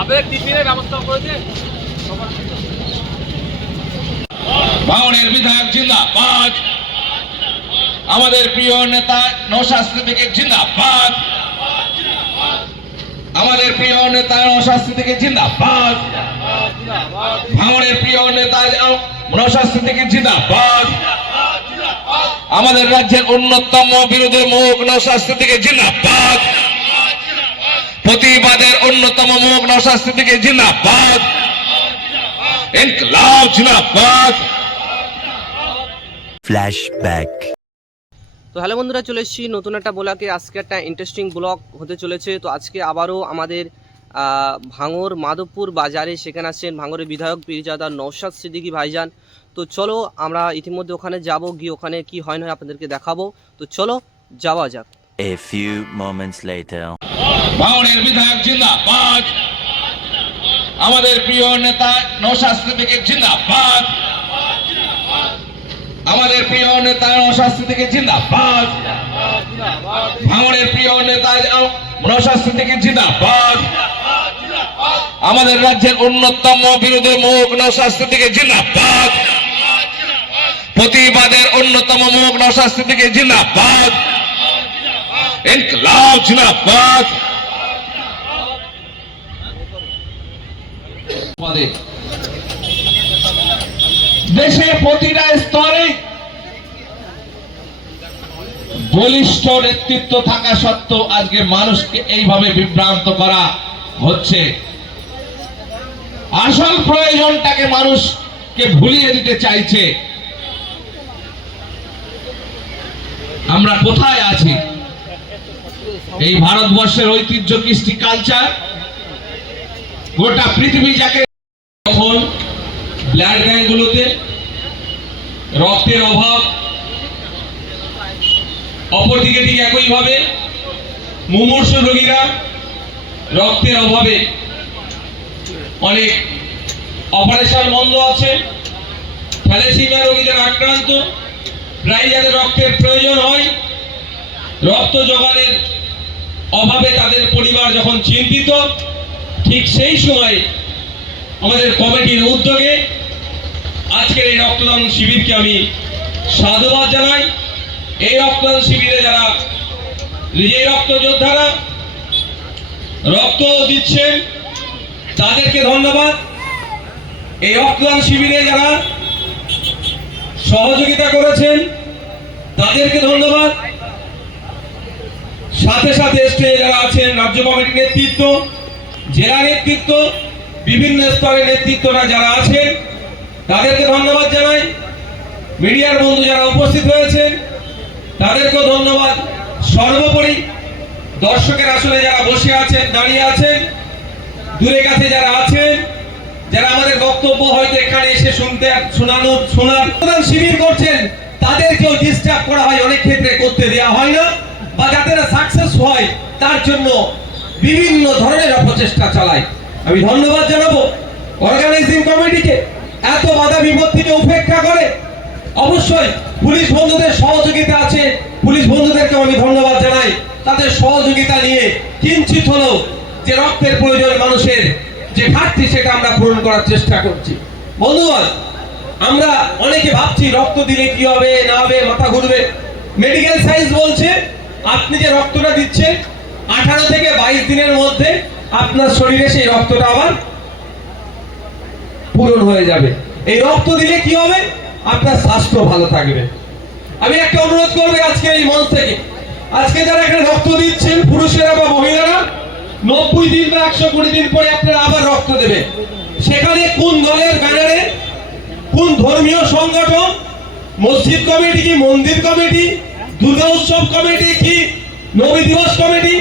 আপনাদের টিফিনের ব্যবস্থা করেছে। ভাঙড়ের বিধায়ক জিন্দাবাদ, আমাদের প্রিয় নেতা নওশাদ সিদ্দিকী জিন্দাবাদ, আমাদের প্রিয় নেতা নওশাদ সিদ্দিকী জিন্দাবাদ, ভাঙড়ের প্রিয় নেতা নওশাদ সিদ্দিকী জিন্দাবাদ, আমাদের রাজ্যের অন্যতম বিরোধী মুখ নওশাদ সিদ্দিকী জিন্দাবাদ, প্রতিবাদের অন্যতম মুখ নওশাদ সিদ্দিকী জিন্দাবাদ, ইনকলাব জিন্দাবাদ। ফ্ল্যাশব্যাক। তো হ্যালো বন্ধুরা, চলে এসেছি নতুন একটা ব্লগে। আজকে একটা ইন্টারেস্টিং ব্লগ হতে চলেছে। তো আজকে আবারও আমাদের ভাঙড় মাধবপুর বাজারে সেখানে আছেন ভাঙড়ের বিধায়ক পীরজাদা নওশাদ সিদ্দিকী ভাইজান। তো চলো আমরা ইতিমধ্যে ওখানে যাব, গিয়ে ওখানে কি হয় না আপনাদেরকে দেখাবো। তো চলো যাওয়া যাক। A few moments later. ভাঙড়ের বিধায়ক জিন্দাবাদ, আমাদের প্রিয় নেতা নওশাদ সিদ্দিকী জিন্দাবাদ, আমাদের প্রিয় নেতা নওশাদ সিদ্দিকী জিন্দাবাদ, ভাঙড়ের প্রিয় নেতা নওশাদ সিদ্দিকী জিন্দাবাদ, আমাদের রাজ্যের অন্যতম বিরোধী মুখ নওশাদ সিদ্দিকী জিন্দাবাদ, প্রতিবাদের অন্যতম মুখ নওশাদ সিদ্দিকী জিন্দাবাদ, ইনকলাব জিন্দাবাদ। দেশে প্রতিটা স্তরে বলিষ্ঠ নেতৃত্ব থাকা সত্ত্বেও আজকে মানুষকে এইভাবে বিভ্রান্ত করা হচ্ছে। আসল প্রয়োজনটাকে মানুষকে ভুলিয়ে দিতে চাইছে। আমরা কোথায় আছি? এই ভারতবর্ষের ঐতিহ্য, কৃষ্টি, কালচার, গোটা পৃথিবী যাকে তখন ব্লাড ব্যাংকগুলোতে রক্তের অভাব, অপরদিকে ঠিক একইভাবে মুমূর্ষু রোগীরা রক্তের অভাবে অনেক অপারেশন বন্ধ আছে। থ্যালাসেমিয়া রোগী যারা আক্রান্ত, প্রায় যাদের রক্তের প্রয়োজন হয়, রক্ত যোগানের অভাবে তাদের পরিবার যখন চিন্তিত, ঠিক সেই সময় আমাদের কমিটির উদ্যোগে আজকের এই রক্তদান শিবিরকে আমি সাধুবাদ জানাই। এই রক্তদান শিবিরে যারা নিজেই রক্ত যোদ্ধারা রক্ত দিচ্ছেন তাদেরকে ধন্যবাদ। এই রক্তদান শিবিরে যারা সহযোগিতা করেছেন তাদেরকে ধন্যবাদ। সাথে সাথে স্টেজে যারা আছেন, রাজ্য কমিটির নেতৃত্ব, জেলা নেতৃত্ব, বিভিন্ন স্তরের নেতৃত্বরা যারা আছেন তাদেরকে ধন্যবাদ জানাই। মিডিয়ার বন্ধু যারা উপস্থিত হয়েছেন তাদেরকেও ধন্যবাদ। সর্বোপরি দর্শকের আসলে যারা বসে আছেন, দাঁড়িয়ে আছেন, দূরে কাছে যারা আছেন, যারা আমাদের বক্তব্য হয়তো এখানে এসে শোনার শিবির করছেন, তাদেরকেও ডিস্টার্ব করা হয়, অনেক ক্ষেত্রে করতে দেওয়া হয় না, বা যাতে না সাকসেস হয় তার জন্য বিভিন্ন ধরনের অপচেষ্টা চালায়। আমি ধন্যবাদ জানাবো অর্গানাইজিং কমিটিকে, এত বাধা বিপত্তিকে উপেক্ষা করে। অবশ্যই পুলিশ বন্ধুদের সহযোগিতা আছে, পুলিশ বন্ধুদেরকে আমি ধন্যবাদ জানাই। তাদের সহযোগিতা নিয়ে কিঞ্চিত হলেও যে রক্তের প্রয়োজন মানুষের যে ঘাটতি, সেটা আমরা পূরণ করার চেষ্টা করছি। বন্ধুগণ, আমরা অনেকে ভাবছি রক্ত দিলে কি হবে না হবে, মাথা ঘুরবে। মেডিকেল সায়েন্স বলছে আপনি যে রক্তটা দিচ্ছেন 18 থেকে 22 দিনের মধ্যে আপনার শরীরে সেই রক্তটা আবার পূরণ হয়ে যাবে। এই রক্ত দিলে কি হবে? আপনার স্বাস্থ্য ভালো থাকবে। আমি একটা অনুরোধ করব আজকে এই মঞ্চ থেকে, আজকে যারা এখানে রক্ত দিচ্ছেন, পুরুষেরা বা মহিলারা, 90 দিন বা 120 দিন পরে আপনারা আবার রক্ত দেবেন। সেখানে কোন দলের ব্যানারে, কোন ধর্মীয় সংগঠন, মসজিদ কমিটি কি, মন্দির কমিটি, দুর্গা উৎসব কমিটি কি, নবী দিবস কমিটি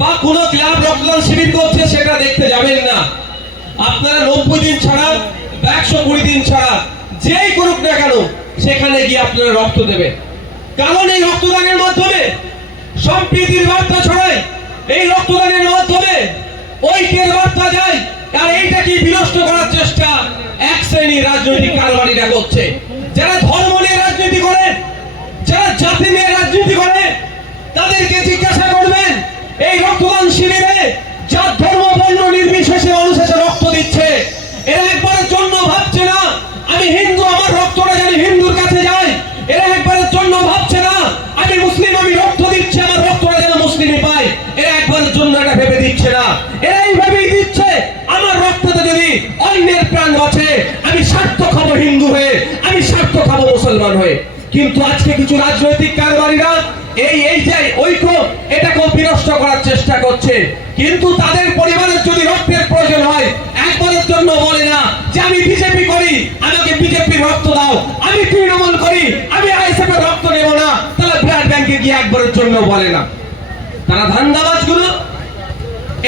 বা কোন ক্লাব রক্তদান শিবির করছে সেটা দেখতে যাবেন না। আপনারা 90 দিন ছাড়া, 120 দিন ছাড়া যেই করুক না কেন, সেখানে গিয়ে আপনারা রক্ত দেবেন। কারণ এই রক্তদানের মাধ্যমে সম্প্রীতির বার্তা ছড়ায়, এই রক্তদানের মাধ্যমে ঐক্যের বার্তা যায়। আর এইটাকে বিনষ্ট করার চেষ্টা এক শ্রেণীর রাজনৈতিক কারবারিরা করছে, যারা ধর্ম নিয়ে রাজনীতি করে, রাজনীতি করে তাদেরকে জিজ্ঞাসা করবেন এই রক্তদান শিবিরে জাত ধর্ম বর্ণ নির্বিশেষে মানুষ এসে রক্ত দিচ্ছে, এরা একবারের জন্য ভাবছে না আমি হিন্দু, আমার রক্তটা যেন হিন্দুর কাছে যায়। এরা একবারের জন্য ভাবছে না আমি মুসলিম, আমি রক্ত দিচ্ছি, আমার রক্তটা যেন মুসলিমই পায়। এরা একবারের জন্য এটা ভেবে দিচ্ছে না, এরা এইভাবেই দিচ্ছে আমার রক্ততে যদি অন্যের প্রাণ বাঁচে আমি স্বার্থ খাবো হিন্দু হয়ে, আমি স্বার্থ খাবো মুসলমান হয়ে। কিন্তু আজকে কিছু রাজনৈতিক কারবারিরা এই যে ঐক্য এটাকেও বিনষ্ট করার চেষ্টা করছে। কিন্তু তাদের পরিবারের যদি রক্তের প্রয়োজন হয় একবারের জন্য বলে না যে আমি বিজেপি করি আমাকে বিজেপির রক্ত দাও, আমি তৃণমূল করি আমি আইএসএফ এর রক্ত নেব না, তাহলে ব্লাড ব্যাংকে গিয়ে একবারের জন্য বলে না। তারা ধান্দাবাজ গুলো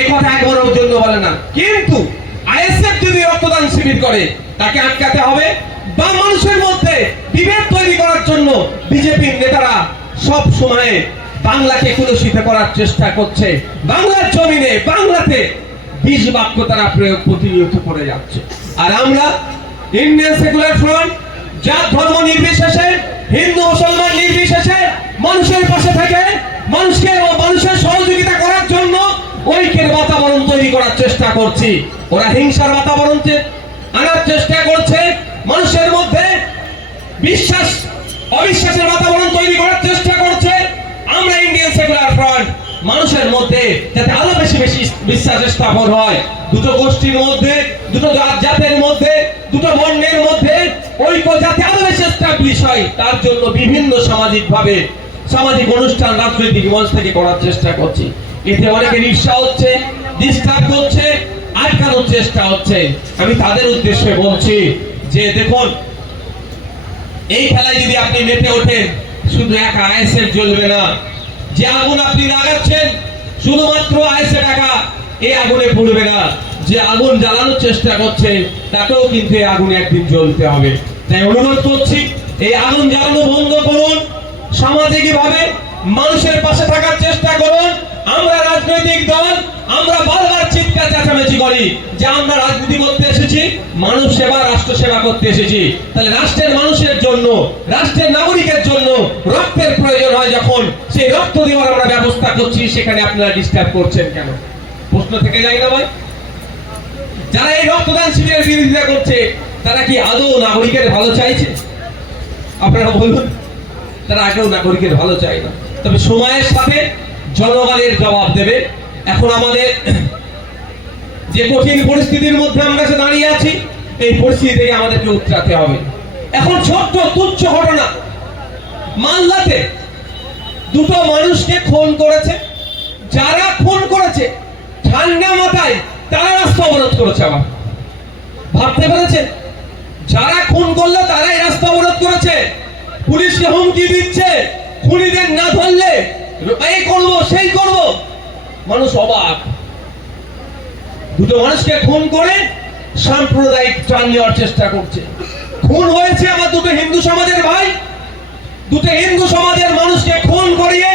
এই কথা একবারের জন্য বলে না। কিন্তু আইএসএফ যদি রক্তদান শিবির করে তাকে আটকাতে হবে, বা মানুষের মধ্যে বিভেদ তৈরি করার জন্য বিজেপির নেতারা সব সময় বাংলাকে কলুষিত করার চেষ্টা করছে। বাংলার জমিনে বাংলাতে বিষ বাক্য তারা প্রয়োগ প্রতিনিয়ত করে যাচ্ছে। আর আমরা ইন্ডিয়ান সেকুলার ফ্রন্ট জাত ধর্ম নির্বিশেষে হিন্দু মুসলমান নির্বিশেষে মানুষের পাশে থেকে মানুষের সহযোগিতা করার জন্য ঐক্যের বাতাবরণ তৈরি করার চেষ্টা করছি। ওরা হিংসার বাতাবরণ আনার চেষ্টা করছে, মানুষের মধ্যে বিশ্বাস অবিশ্বাসের বাতাবরণ তৈরি করার চেষ্টা করছে। আমরা ইন্ডিয়ান সেকুলার ফ্রন্ট মানুষের মধ্যে যাতে আরো বেশি বেশি বিশ্বাস স্থাপন হয়, দুটো গোষ্ঠীর মধ্যে, দুটো জাতের মধ্যে, দুটো বর্ণের মধ্যে ঐক্য যাতে আরো বেশি এস্টাবলিশ হয় তার জন্য বিভিন্ন সামাজিক অনুষ্ঠান রাজনৈতিক মঞ্চ থেকে করার চেষ্টা করছি। এতে অনেকের ঈর্ষা হচ্ছে, ডিস্টার্ব করছে, আটকানোর চেষ্টা হচ্ছে। আমি তাদের উদ্দেশ্যে বলছি যে দেখুন, এই খেলায় যদি আপনি মেতে ওঠেন শুধু একা আইএসএফ জ্বলবে না। যে আগুন আপনি লাগাচ্ছেন শুধুমাত্র আইএসএফ একা এই আগুনে পড়বে না, যে আগুন জ্বালানোর চেষ্টা করছে তাকেও কিন্তু এই আগুনে একদিন জ্বলতে হবে। তাই অনুরোধ করছি এই আগুন জ্বালানো বন্ধ করুন, সামাজিকভাবে মানুষের পাশে থাকার চেষ্টা করুন। আমরা রাজনৈতিক দল, আমরা বারবার চিৎকার চেঁচামেচি করি যে আমরা রাজনীতি করতে এসেছি, মানুষ সেবা রাষ্ট্র সেবা করতে এসেছি। তাহলে রাষ্ট্রের মানুষের জন্য, রাষ্ট্রের নাগরিকের জন্য রক্তের প্রয়োজন হয় যখন, সেই রক্ত দেওয়ার আমরা ব্যবস্থা করছি, সেখানে আপনারা ডিস্টার্ব করছেন কেন? প্রশ্ন থেকে যায় না ভাই? যারা এই রক্তদান শিবিরের বিরোধিতা করছে তারা কি আদৌ নাগরিকের ভালো চাইছে? আপনারা বলুন, তারা আগেও নাগরিকের ভালো চায় না। তবে সময়ের সাথে জনগণের জবাব দেবে। এখন আমাদের যে কঠিন পরিস্থিতির মধ্যে আমরা দাঁড়িয়ে আছি, এই পরিস্থিতি থেকে আমাদেরকে উতরাতে হবে। এখন ছোট্ট তুচ্ছ ঘটনা, মালদাতে দুটো মানুষকে খুন করেছে, যারা খুন করেছে ঠান্ডা মাথায় তারা রাস্তা অবরোধ করেছে। আবার ভাবতে পেরেছেন, যারা খুন করলো তারাই রাস্তা অবরোধ করেছে, পুলিশকে হুমকি দিচ্ছে খুনিদের না ধরলে এই করবো সেই করবো। মানুষ অবাক, দুটো মানুষকে খুন করে সাম্প্রদায়িক ত্রাণ নেওয়ার চেষ্টা করছে। খুন হয়েছে আমার দুটো হিন্দু সমাজের ভাই, দুটো হিন্দু সমাজের মানুষকে খুন করিয়ে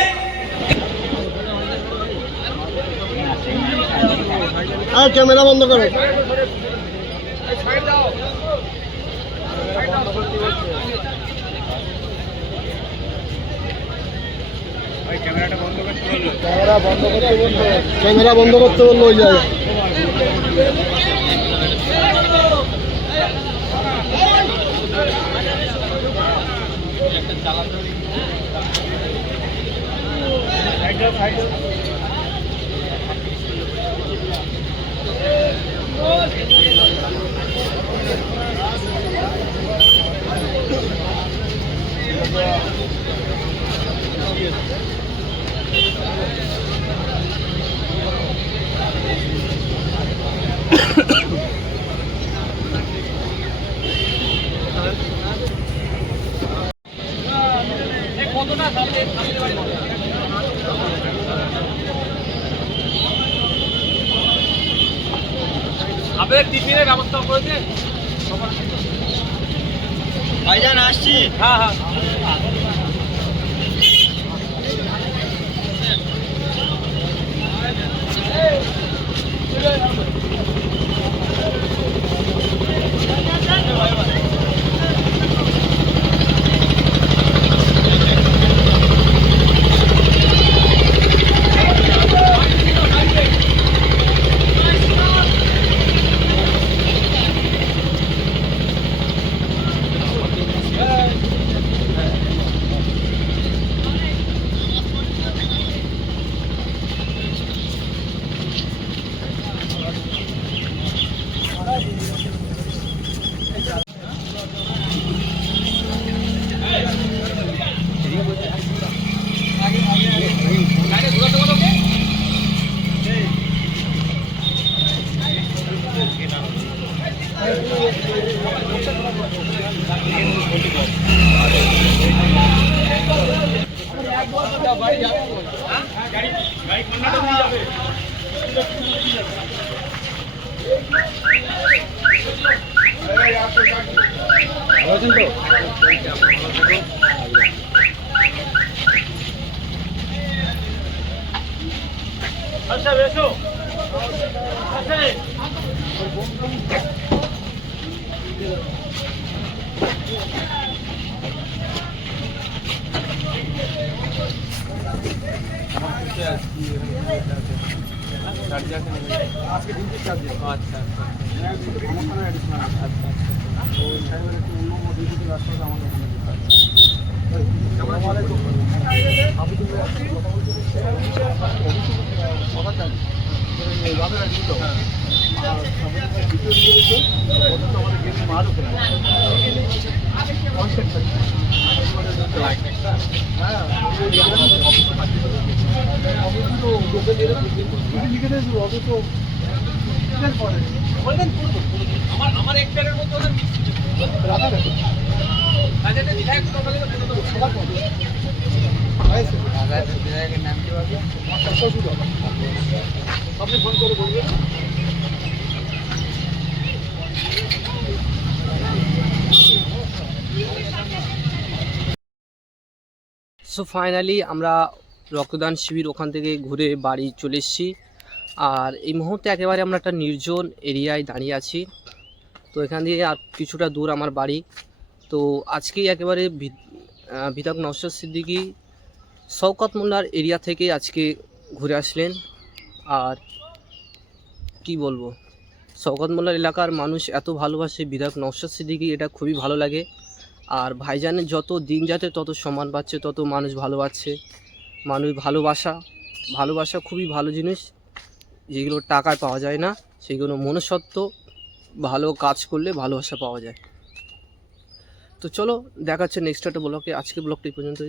আর ক্যামেরা বন্ধ করো। ক্যামেরা বন্ধ করতে বললো ওই জায়গায়। আপনাদের টিফিনের ব্যবস্থা করেছে? ভাইজান আসছি। হ্যাঁ হ্যাঁ। আচ্ছা বেশো আচ্ছা আজকে দিন আচ্ছা আচ্ছা আমার একটারের মধ্যে ওদের বাজেটে বিধায়ক টোটালি বিধায়কের নাম কি হবে আপনি ফোন করে বলবেন। সো ফাইনালি আমরা রক্তদান শিবির ওখান থেকে ঘুরে বাড়ি চলে এসেছি। আর এই মুহূর্তে একেবারে আমরা একটা নির্জন এরিয়ায় দাঁড়িয়ে আছি। তো এখান দিয়ে আর কিছুটা দূর আমার বাড়ি। তো আজকেই একেবারে বিধায়ক নওশাদ সিদ্দিকী শওকত মোল্লার এরিয়া থেকে আজকে ঘুরে আসলেন। আর কি বলবো, শওকত মোল্লার এলাকার মানুষ এত ভালোবাসে বিধায়ক নওশাদ সিদ্দিকী, এটা খুবই ভালো লাগে। আর ভাইজানের যত দিন যাতে তত সম্মান পাচ্ছে, তত মানুষ ভালোবাসছে। মানুষ ভালোবাসা খুবই ভালো জিনিস, যেগুলো টাকায় পাওয়া যায় না, সেগুলো মনুষ্যত্ব, ভালো কাজ করলে ভালোবাসা পাওয়া যায়। তো চলো দেখাচ্ছে নেক্সট একটা ব্লগে। আজকে ব্লগটি পর্যন্ত।